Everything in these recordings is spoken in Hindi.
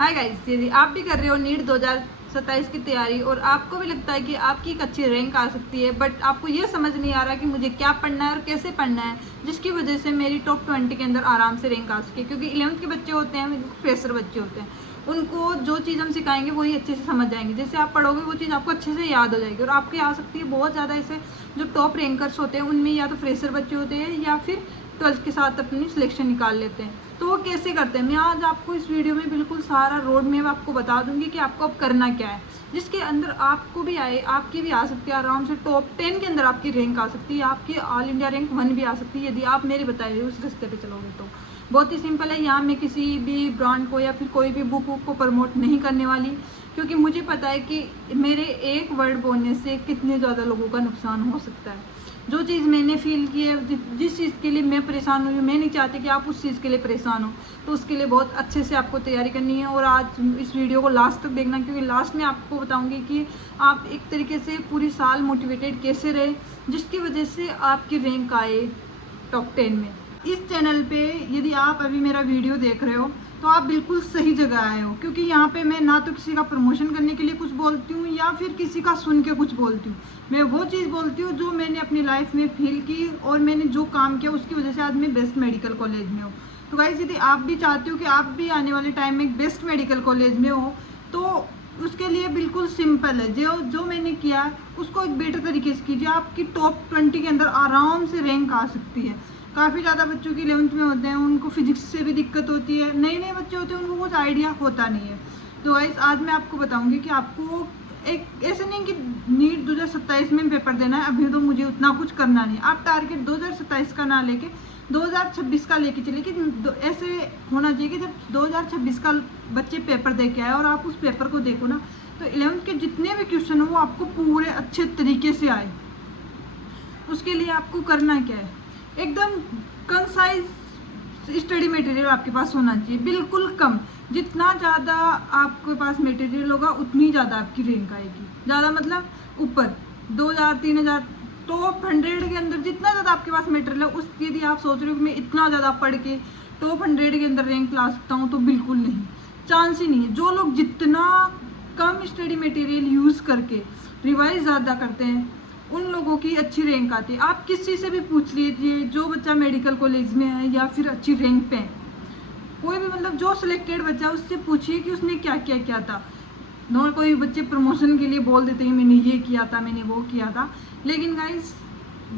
हाय गाइस, यदि आप भी कर रहे हो नीट 2027 की तैयारी और आपको भी लगता है कि आपकी एक अच्छी रैंक आ सकती है, बट आपको ये समझ नहीं आ रहा कि मुझे क्या पढ़ना है और कैसे पढ़ना है, जिसकी वजह से मेरी टॉप 20 के अंदर आराम से रैंक आ सके। क्योंकि 11th के बच्चे होते हैं, फ्रेशर बच्चे होते हैं, उनको जो चीज़ हम सिखाएंगे वही अच्छे से समझ जाएंगे। जैसे आप पढ़ोगे वो चीज़ आपको अच्छे से याद हो जाएगी और आपके आ सकती है। बहुत ज़्यादा ऐसे जो टॉप रैंकर्स होते हैं उनमें या तो फ्रेशर बच्चे होते हैं या फिर 12th के साथ अपनी सिलेक्शन निकाल लेते हैं। तो वो कैसे करते हैं, मैं आज आपको इस वीडियो में बिल्कुल सारा रोड मैप आपको बता दूंगी कि आपको अब करना क्या है, जिसके अंदर आपको भी आए, आपकी भी आ सकती है। आराम से टॉप 10 के अंदर आपकी रैंक आ सकती है, आपकी ऑल इंडिया रैंक 1 भी आ सकती है, यदि आप मेरे बताए हुए उस रास्ते पे चलोगे तो। बहुत ही सिंपल है। यहाँ मैं किसी भी ब्रांड को या फिर कोई भी बुक को प्रमोट नहीं करने वाली, क्योंकि मुझे पता है कि मेरे एक वर्ड बोलने से कितने ज़्यादा लोगों का नुकसान हो सकता है। जो चीज़ मैंने फील की है, जिस चीज़ के लिए मैं परेशान हूँ, मैं नहीं चाहती कि आप उस चीज़ के लिए परेशान हो, तो उसके लिए बहुत अच्छे से आपको तैयारी करनी है। और आज इस वीडियो को लास्ट तक देखना, क्योंकि लास्ट में आपको बताऊंगी कि आप एक तरीके से पूरी साल मोटिवेटेड कैसे रहे, जिसकी वजह से आपकी रैंक आए टॉप 10 में। इस चैनल पे यदि आप अभी मेरा वीडियो देख रहे हो तो आप बिल्कुल सही जगह आए हो, क्योंकि यहाँ पे मैं ना तो किसी का प्रमोशन करने के लिए कुछ बोलती हूँ या फिर किसी का सुन के कुछ बोलती हूँ। मैं वो चीज़ बोलती हूँ जो मैंने अपनी लाइफ में फील की और मैंने जो काम किया, उसकी वजह से आज मैं बेस्ट मेडिकल कॉलेज में हूँ। तो गाइस, यदि आप भी चाहते हो कि आप भी आने वाले टाइम में बेस्ट मेडिकल कॉलेज में हो, तो उसके लिए बिल्कुल सिंपल है। जो जो मैंने किया उसको एक बेटर तरीके से कीजिए, आपकी टॉप 20 के अंदर आराम से रैंक आ सकती है। काफ़ी ज़्यादा बच्चों की 11th में होते हैं, उनको फिजिक्स से भी दिक्कत होती है, नए नए बच्चे होते हैं, उनको कुछ आइडिया होता नहीं है। तो गाइस, आज मैं आपको बताऊंगी कि आपको एक ऐसे नहीं कि नीट 2027 में पेपर देना है, अभी तो मुझे उतना कुछ करना नहीं। आप टारगेट 2027 का ना लेके 2026 का लेके चलिए कि ऐसे होना चाहिए कि जब 2026 का बच्चे पेपर दे के आए और आप उस पेपर को देखो ना, तो 11th के जितने भी क्वेश्चन हो वो आपको पूरे अच्छे तरीके से आए। उसके लिए आपको करना क्या है, एकदम कंसाइज स्टडी मटेरियल आपके पास होना चाहिए, बिल्कुल कम। जितना ज़्यादा आपके पास मटेरियल होगा उतनी ज़्यादा आपकी रैंक आएगी। ज़्यादा मतलब ऊपर 2000 3000 टॉप 100 के अंदर जितना ज़्यादा आपके पास मटेरियल है, उस यदि आप सोच रहे हो कि मैं इतना ज़्यादा पढ़ के टॉप 100 के अंदर रैंक ला सकता हूँ, तो बिल्कुल नहीं, चांस ही नहीं है। जो लोग जितना कम स्टडी मटेरियल यूज़ करके रिवाइज ज़्यादा करते हैं, उन लोगों की अच्छी रैंक आती है। आप किसी से भी पूछ लीजिए, जो बच्चा मेडिकल कॉलेज में है या फिर अच्छी रैंक पे है, कोई भी मतलब जो सिलेक्टेड बच्चा है, उससे पूछिए कि उसने क्या क्या किया था। नॉर कोई बच्चे प्रमोशन के लिए बोल देते हैं मैंने ये किया था, मैंने वो किया था, लेकिन गाइस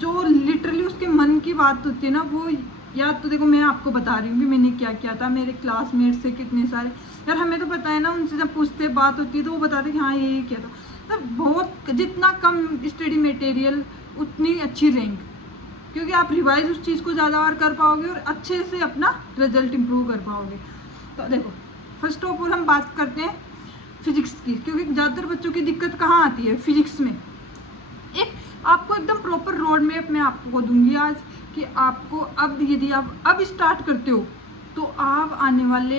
जो लिटरली उसके मन की बात होती है ना, वो या तो देखो मैं आपको बता रही हूँ कि मैंने क्या किया था, मेरे क्लासमेट से कितने सारे यार हमें तो पता है ना, उनसे जब पूछते बात होती है तो वो बताते कि हाँ ये किया था। तो बहुत जितना कम स्टडी मटेरियल उतनी अच्छी रैंक, क्योंकि आप रिवाइज उस चीज़ को ज़्यादा बार कर पाओगे और अच्छे से अपना रिजल्ट इम्प्रूव कर पाओगे। तो देखो, फर्स्ट ऑफ ऑल हम बात करते हैं फिजिक्स की, क्योंकि ज़्यादातर बच्चों की दिक्कत कहाँ आती है, फिजिक्स में। एक आपको एकदम प्रॉपर रोड मैप मैं आपको दूंगी आज कि आपको अब यदि आप अब स्टार्ट करते हो तो आप आने वाले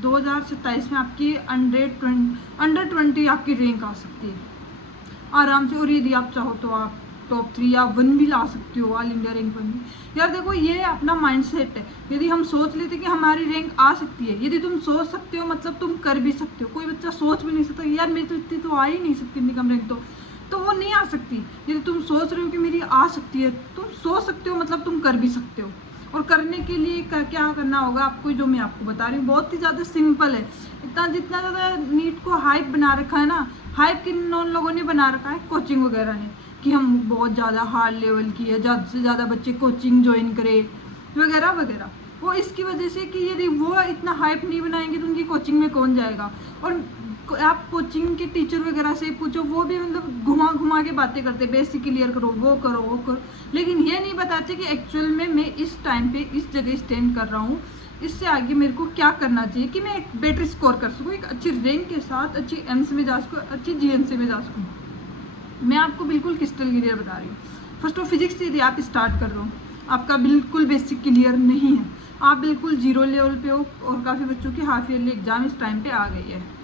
2027 में आपकी अंडर 20 आपकी रैंक आ सकती है आराम से। और यदि आप चाहो तो आप टॉप 3 या 1 भी ला सकते हो, ऑल इंडिया रैंक 1 भी। यार देखो, ये अपना माइंडसेट है। यदि हम सोच लेते कि हमारी रैंक आ सकती है, यदि तुम सोच सकते हो मतलब तुम कर भी सकते हो। कोई बच्चा सोच भी नहीं सकता यार मेरी तो इतनी तो आ ही नहीं सकती, इतनी कम रैंक तो वो नहीं आ सकती। यदि तुम सोच रहे हो कि मेरी आ सकती है, तुम सोच सकते हो मतलब तुम कर भी सकते हो। और करने के लिए क्या करना होगा आपको, जो मैं आपको बता रही हूँ बहुत ही ज़्यादा सिंपल है। इतना जितना ज़्यादा नीट को हाइप बना रखा है ना, हाइप किन लोगों ने बना रखा है, कोचिंग वगैरह ने, कि हम बहुत ज़्यादा हार्ड लेवल की है, ज़्यादा से ज़्यादा बच्चे कोचिंग ज्वाइन करें वगैरह वगैरह। वो इसकी वजह से कि यदि वो इतना हाइप नहीं बनाएंगे तो उनकी कोचिंग में कौन जाएगा। और आप कोचिंग के टीचर वगैरह से पूछो, वो भी मतलब घुमा घुमा के बातें करते, बेसिक क्लियर करो, वो करो वो करो, लेकिन ये नहीं बताते कि एक्चुअल में मैं इस टाइम पे इस जगह स्टैंड कर रहा हूँ, इससे आगे मेरे को क्या करना चाहिए कि मैं एक बेटर स्कोर कर सकूँ, एक अच्छी रैंक के साथ अच्छी एम्स में जा सकूँ, अच्छी जीएनसी में जा सकूँ। मैं आपको बिल्कुल क्रिस्टल क्लियर बता रही हूँ। फर्स्ट ऑफ फिजिक्स यदि आप स्टार्ट कर रहे हो, आपका बिल्कुल बेसिक क्लियर नहीं है, आप बिल्कुल जीरो लेवल पे हो, और काफ़ी बच्चों की हाफ ईयरली एग्जाम इस टाइम पे आ गई है।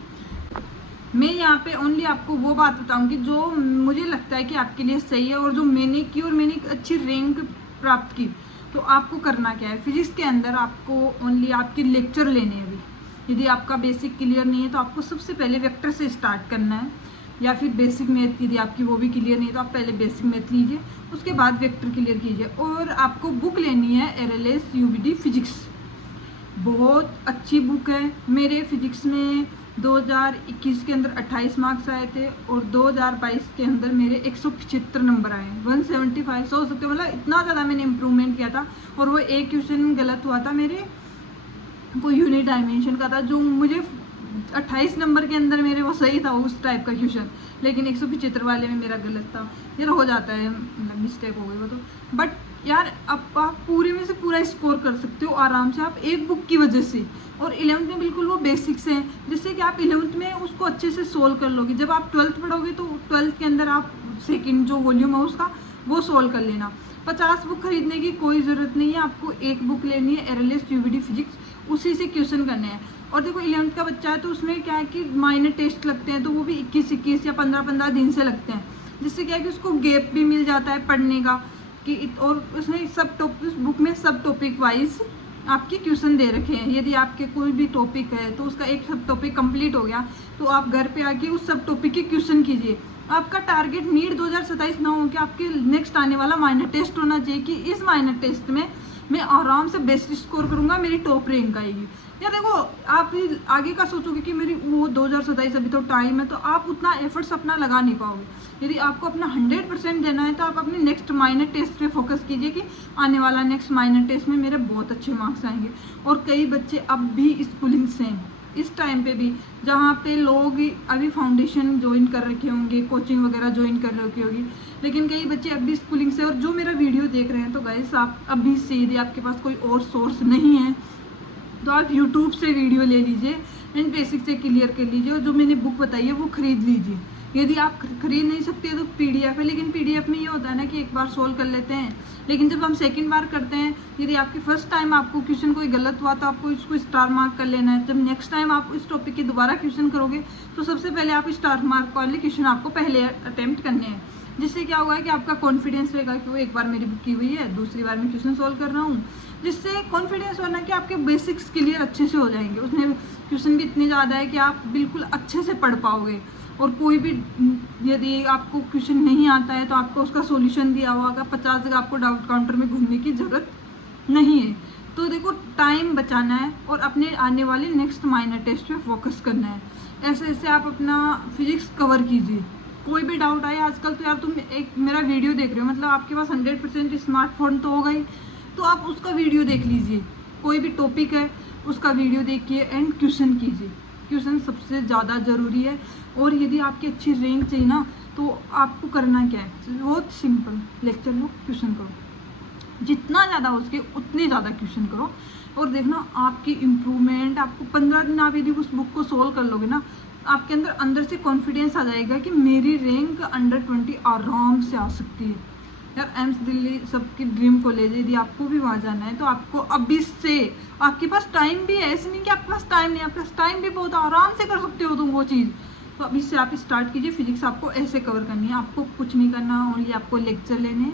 मैं यहाँ पे ओनली आपको वो बात बताऊंगी जो मुझे लगता है कि आपके लिए सही है और जो मैंने की और मैंने एक अच्छी रैंक प्राप्त की। तो आपको करना क्या है, फिजिक्स के अंदर आपको ओनली आपके लेक्चर लेने हैं। अभी यदि आपका बेसिक क्लियर नहीं है तो आपको सबसे पहले वेक्टर से स्टार्ट करना है, या फिर बेसिक मैथ यदि आपकी वो भी क्लियर नहीं है तो आप पहले बेसिक मैथ लीजिए, उसके बाद वेक्टर क्लियर कीजिए। और आपको बुक लेनी है एरएलएस यूवीडी फिजिक्स, बहुत अच्छी बुक है। मेरे फिजिक्स में 2021 के अंदर 28 मार्क्स आए थे और 2022 के अंदर मेरे 175 नंबर आए, 175 सोच सकते हो, मतलब इतना ज़्यादा मैंने इम्प्रूवमेंट किया था। और वो एक क्वेश्चन गलत हुआ था मेरे, कोई यूनिट डायमेंशन का था, जो मुझे 28 नंबर के अंदर मेरे वो सही था उस टाइप का क्वेश्चन, लेकिन 175 वाले में मेरा गलत था। यार हो जाता है, मतलब मिस्टेक हो गई वो तो, बट यार अब आप पूरे में से पूरा स्कोर कर सकते हो आराम से आप एक बुक की वजह से। और 11th में बिल्कुल वो बेसिक्स हैं, जिससे कि आप 11th में उसको अच्छे से सोल्व कर लोगे। जब आप 12th पढ़ोगे तो 12th के अंदर आप सेकेंड जो वॉल्यूम है उसका वो सोल्व कर लेना। 50 बुक खरीदने की कोई ज़रूरत नहीं है, आपको एक बुक लेनी है एरएलएस यूवीडी फिजिक्स, उसी से क्वेश्चन करने हैं। और देखो 11th का बच्चा है तो उसमें क्या है कि माइनर टेस्ट लगते हैं, तो वो भी 21 या 15 दिन से लगते हैं, जिससे क्या है कि उसको गैप भी मिल जाता है पढ़ने का कि। और उसमें सब टॉपिक, बुक में सब टॉपिक वाइज आपके क्वेश्चन दे रखे हैं। यदि आपके कोई भी टॉपिक है तो उसका एक सब टॉपिक कंप्लीट हो गया तो आप घर पे आके उस सब टॉपिक के क्वेश्चन कीजिए। आपका टारगेट नीट 2027 ना हो कि आपके नेक्स्ट आने वाला माइनर टेस्ट होना चाहिए कि इस माइनर टेस्ट में मैं आराम से बेस्ट स्कोर करूंगा, मेरी टॉप रैंक आएगी। या देखो आप आगे का सोचोगे कि मेरी वो 2027 अभी तो टाइम है, तो आप उतना एफर्ट्स अपना लगा नहीं पाओगे। यदि आपको अपना 100% देना है तो आप अपने नेक्स्ट माइनर टेस्ट पे फोकस कीजिए कि आने वाला नेक्स्ट माइनर टेस्ट में मेरे बहुत अच्छे मार्क्स आएंगे। और कई बच्चे अब भी स्कूलिंग से हैं इस टाइम पे भी, जहाँ पे लोग अभी फाउंडेशन ज्वाइन कर रखे होंगे, कोचिंग वगैरह ज्वाइन कर रखी होगी, लेकिन कई बच्चे अभी स्कूलिंग से। और जो मेरा वीडियो देख रहे हैं तो गाइस आप अभी से, यदि आपके पास कोई और सोर्स नहीं है तो आप यूट्यूब से वीडियो ले लीजिए एंड बेसिक से क्लियर कर लीजिए, और जो मैंने बुक बताई है वो खरीद लीजिए। यदि आप खरीद नहीं सकते तो पीडीएफ है, लेकिन पीडीएफ में ये होता है ना कि एक बार सोल्व कर लेते हैं, लेकिन जब हम सेकंड बार करते हैं, यदि आपकी फर्स्ट टाइम आपको क्वेश्चन कोई गलत हुआ तो आपको इसको स्टार मार्क कर लेना है। जब नेक्स्ट टाइम आप इस टॉपिक के दोबारा क्वेश्चन करोगे तो सबसे पहले आप स्टार मार्क वाले क्वेश्चन आपको पहले अटेम्प्ट करने हैं, जिससे क्या होगा कि आपका कॉन्फिडेंस रहेगा कि वो एक बार मेरी बुक की हुई है, दूसरी बार मैं क्वेश्चन सोल्व कर रहा हूँ, जिससे कॉन्फिडेंस होना कि आपके बेसिक्स क्लियर अच्छे से हो जाएंगे। उसमें क्वेश्चन भी इतने ज़्यादा है कि आप बिल्कुल अच्छे से पढ़ पाओगे। और कोई भी यदि आपको क्वेश्चन नहीं आता है तो आपको उसका सॉल्यूशन दिया हुआ होगा, 50 जगह आपको डाउट काउंटर में घूमने की ज़रूरत नहीं है। तो देखो टाइम बचाना है और अपने आने वाले नेक्स्ट माइनर टेस्ट पे फोकस करना है। ऐसे ऐसे आप अपना फिजिक्स कवर कीजिए। कोई भी डाउट आए, आजकल तो यार तुम एक मेरा वीडियो देख रहे हो, मतलब आपके पास 100% स्मार्टफोन तो होगा ही, तो आप उसका वीडियो देख लीजिए। कोई भी टॉपिक है उसका वीडियो देखिए एंड क्वेश्चन कीजिए। क्वेश्चन सबसे ज़्यादा ज़रूरी है। और यदि आपकी अच्छी रैंक चाहिए ना तो आपको करना क्या है, बहुत सिंपल, लेक्चर लो, क्वेश्चन करो, जितना ज़्यादा हो सके उतने ज़्यादा क्वेश्चन करो और देखना आपकी इम्प्रूवमेंट। आपको 15 दिन आप यदि उस बुक को सोल्व कर लोगे ना, आपके अंदर से कॉन्फिडेंस आ जाएगा कि मेरी रैंक अंडर 20 आराम से आ सकती है। यार एम्स दिल्ली सबकी ड्रीम कॉलेज है, यदि आपको भी वहाँ जाना है तो आपको अभी से, आपके पास टाइम भी है, ऐसे नहीं कि आपके पास टाइम नहीं, आपके पास टाइम भी बहुत, आराम से कर सकते हो तुम वो चीज़। तो अभी से आप स्टार्ट कीजिए। फिजिक्स आपको ऐसे कवर करनी है, आपको कुछ नहीं करना, ओनली आपको लेक्चर लेने,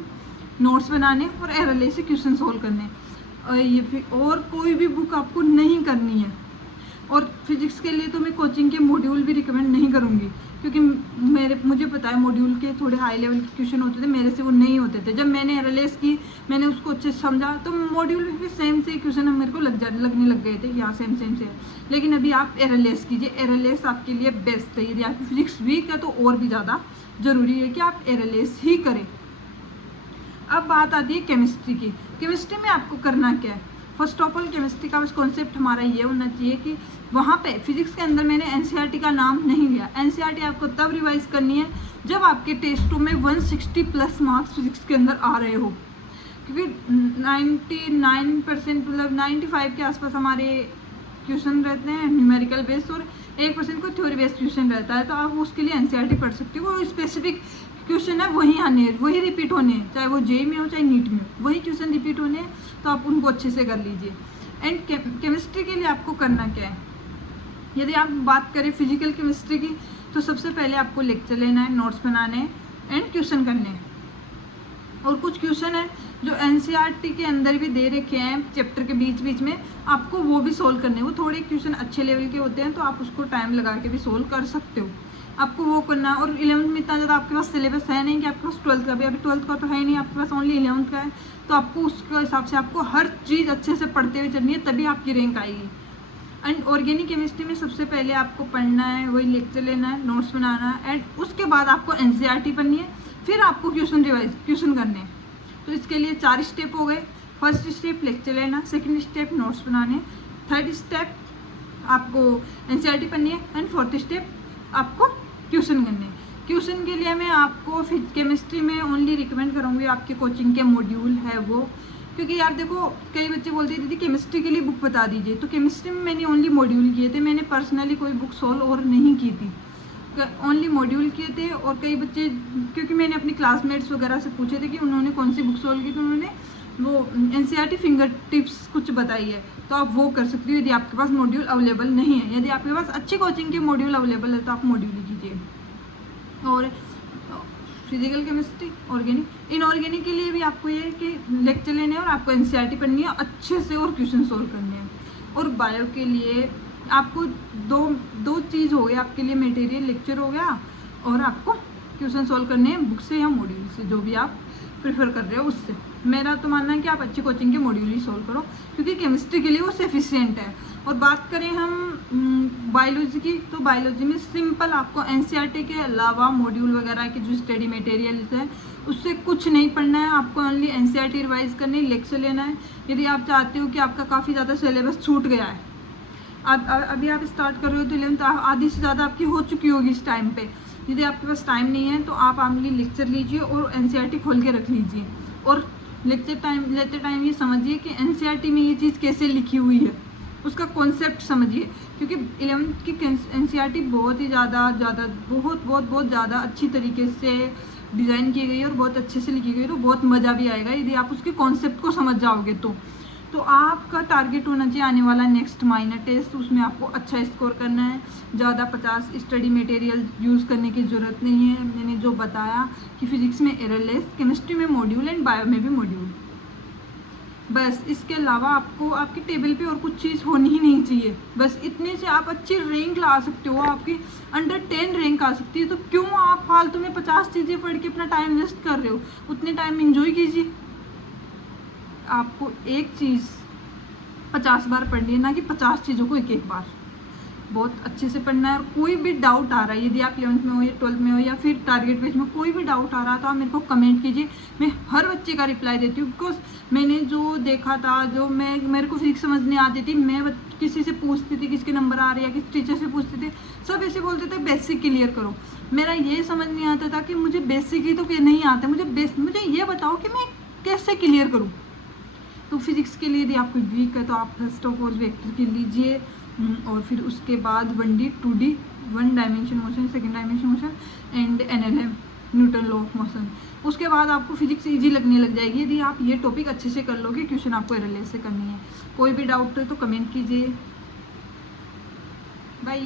नोट्स बनाने और एरएलए से क्वेश्चन सोल्व करने, और कोई भी बुक आपको नहीं करनी है। और फिजिक्स के लिए तो मैं कोचिंग के मॉड्यूल भी रिकमेंड नहीं करूँगी, क्योंकि मुझे पता है मॉड्यूल के थोड़े हाई लेवल के क्वेश्चन होते थे, मेरे से वो नहीं होते थे। जब मैंने एरएलएस की, मैंने उसको अच्छे से समझा, तो मॉड्यूल में भी सेम से क्वेश्चन मेरे को लगने लग गए थे, यहाँ सेम से है। लेकिन अभी आप एरएलएस कीजिए, एरएलएस आपके लिए बेस्ट है। यदि आपकी फिजिक्स वीक है तो और भी ज़्यादा ज़रूरी है कि आप एरएलएस ही करें। अब बात आती है केमिस्ट्री की। केमिस्ट्री में आपको करना क्या है, फर्स्ट ऑफ ऑल केमिस्ट्री का बस कॉन्सेप्ट हमारा ये होना चाहिए कि वहाँ पे फिजिक्स के अंदर मैंने एनसीईआरटी का नाम नहीं लिया। एनसीईआरटी आपको तब रिवाइज करनी है जब आपके टेस्टों में 160+ मार्क्स फिजिक्स के अंदर आ रहे हो, क्योंकि 99% मतलब 95 के आसपास हमारे क्वेश्चन रहते हैं न्यूमेरिकल बेस्ड, और 1% को थ्योरी बेस्ड क्वेश्चन रहता है। तो आप उसके लिए एनसीईआरटी पढ़ सकते हो। वो स्पेसिफिक क्वेश्चन है, वही आने, वही रिपीट होने, चाहे वो जेईई में हो चाहे नीट में हो, वही क्वेश्चन रिपीट होने, तो आप उनको अच्छे से कर लीजिए। एंड केमिस्ट्री के लिए आपको करना क्या है, यदि आप बात करें फिजिकल केमिस्ट्री की, तो सबसे पहले आपको लेक्चर लेना है, नोट्स बनाने हैं एंड क्वेश्चन करने हैं। और कुछ क्वेश्चन है जो एनसीईआरटी के अंदर भी दे रखे हैं चैप्टर के बीच बीच में, आपको वो भी सोल्व करने हैं। वो थोड़े क्वेश्चन अच्छे लेवल के होते हैं तो आप उसको टाइम लगा के भी सोल्व कर सकते हो, आपको वो करना है। और 11th में इतना ज़्यादा आपके पास सिलेबस है नहीं कि आपके पास 12th का भी, अभी 12th का तो है ही नहीं, आपके पास ओनली 11th का है। तो आपको उसके हिसाब से आपको हर चीज़ अच्छे से पढ़ते हुए चलनी है, तभी आपकी रैंक आएगी। एंड ऑर्गेनिक केमिस्ट्री में सबसे पहले आपको पढ़ना है, वही लेक्चर लेना है, नोट्स बनाना है, एंड उसके बाद आपको एनसीईआरटी पढ़नी है, फिर आपको क्वेश्चन करने हैं। तो इसके लिए 4 स्टेप हो गए। फर्स्ट स्टेप लेक्चर लेना, सेकंड स्टेप नोट्स बनाने, थर्ड स्टेप आपको एनसीईआरटी पढ़नी है, एंड फोर्थ स्टेप आपको क्वेश्चन करने हैं। क्वेश्चन के लिए मैं आपको केमिस्ट्री में ओनली रिकमेंड करूँगी आपके कोचिंग के मॉड्यूल है वो, क्योंकि यार देखो कई बच्चे बोलते थे दीदी केमिस्ट्री के लिए बुक बता दीजिए, तो केमिस्ट्री में मैंने ओनली मॉड्यूल किए थे, मैंने पर्सनली कोई बुक सोल्व और नहीं की थी, ओनली मॉड्यूल किए थे। और कई बच्चे, क्योंकि मैंने अपनी क्लासमेट्स वगैरह से पूछे थे कि उन्होंने कौन सी बुक सोल्व की, तो उन्होंने वो एनसीईआरटी फिंगर टिप्स कुछ बताई है, तो आप वो कर सकते हो यदि आपके पास मॉड्यूल अवेलेबल नहीं है। यदि आपके पास अच्छी कोचिंग के मॉड्यूल अवेलेबल है तो आप मॉड्यूल कीजिए। और फिजिकल केमिस्ट्री, ऑर्गेनिक, इनऑर्गेनिक के लिए भी आपको ये है कि लेक्चर लेने हैं और आपको एनसीईआरटी पढ़नी है अच्छे से और क्वेश्चन सोल्व करने हैं। और बायो के लिए आपको दो चीज़ हो गई आपके लिए, मटेरियल लेक्चर हो गया और आपको क्वेश्चन सोल्व करने हैं बुक से या मॉड्यूल से, जो भी आप प्रेफर कर रहे हो उससे। मेरा तो मानना है कि आप अच्छी कोचिंग के मॉड्यूल ही सोल्व करो, क्योंकि केमिस्ट्री के लिए वो सफिशिएंट है। और बात करें हम बायोलॉजी की, तो बायोलॉजी में सिंपल आपको एनसीईआरटी के अलावा मॉड्यूल वगैरह के जो स्टडी मटेरियल्स हैं उससे कुछ नहीं पढ़ना है, आपको ओनली एनसीईआरटी रिवाइज करनी, लेक्चर लेना है। यदि आप चाहते हो कि आपका काफ़ी ज़्यादा सिलेबस छूट गया है, अभी आप स्टार्ट कर रहे हो तो 11th आधी से ज़्यादा आपकी हो चुकी होगी इस टाइम पे, यदि आपके पास टाइम नहीं है तो आप ओनली लेक्चर लीजिए और एनसीईआरटी खोल के रख लीजिए। और लेते टाइम ये समझिए कि एनसीईआरटी में ये चीज़ कैसे लिखी हुई है, उसका कॉन्सेप्ट समझिए, क्योंकि 11th की एनसीईआरटी बहुत ही बहुत ज़्यादा अच्छी तरीके से डिज़ाइन की गई है और बहुत अच्छे से लिखी गई है, तो बहुत मज़ा भी आएगा यदि आप उसके कॉन्सेप्ट को समझ जाओगे तो आपका टारगेट होना चाहिए आने वाला नेक्स्ट माइनर टेस्ट, उसमें आपको अच्छा स्कोर करना है। ज़्यादा 50 स्टडी मटेरियल यूज़ करने की ज़रूरत नहीं है। मैंने जो बताया कि फिजिक्स में एररलेस, केमिस्ट्री में मॉड्यूल एंड बायो में भी मॉड्यूल, बस इसके अलावा आपको आपकी टेबल पे और कुछ चीज़ होनी ही नहीं चाहिए। बस इतने से आप अच्छी रैंक ला सकते हो, आपकी अंडर 10 रैंक आ सकती है। तो क्यों आप फालतू में 50 चीज़ें पढ़ के अपना टाइम वेस्ट कर रहे हो, उतने टाइम एंजॉय कीजिए। आपको एक चीज़ 50 बार पढ़नी है, ना कि 50 चीज़ों को एक बार। बहुत अच्छे से पढ़ना है। और कोई भी डाउट आ रहा है, यदि आप 11th में हो या 12th में हो या फिर टारगेट पेज में कोई भी डाउट आ रहा है तो आप मेरे को कमेंट कीजिए, मैं हर बच्चे का रिप्लाई देती हूँ। बिकॉज मैंने जो देखा था, जो मेरे को फिजिक्स समझ नहीं आती थी, मैं किसी से पूछती थी किसके नंबर आ रहे हैं, किस टीचर से पूछते थे, सब ऐसे बोलते थे बेसिक क्लियर करो। मेरा ये समझ नहीं आता था कि मुझे बेसिक ही तो नहीं आता, मुझे ये बताओ कि मैं कैसे क्लियर करूँ। तो फिजिक्स के लिए यदि आपको वीक है तो आप फर्स्ट ऑफ ऑल वेक्टर के लीजिए, और फिर उसके बाद 1D 2D 1 dimension motion, second dimension motion and NLM Newton law of motion. उसके बाद आपको फिजिक्स इजी लगने लग जाएगी यदि आप ये टॉपिक अच्छे से कर लोगे। क्वेश्चन आपको एररलेस से करनी है। कोई भी डाउट है तो कमेंट कीजिए। बाय।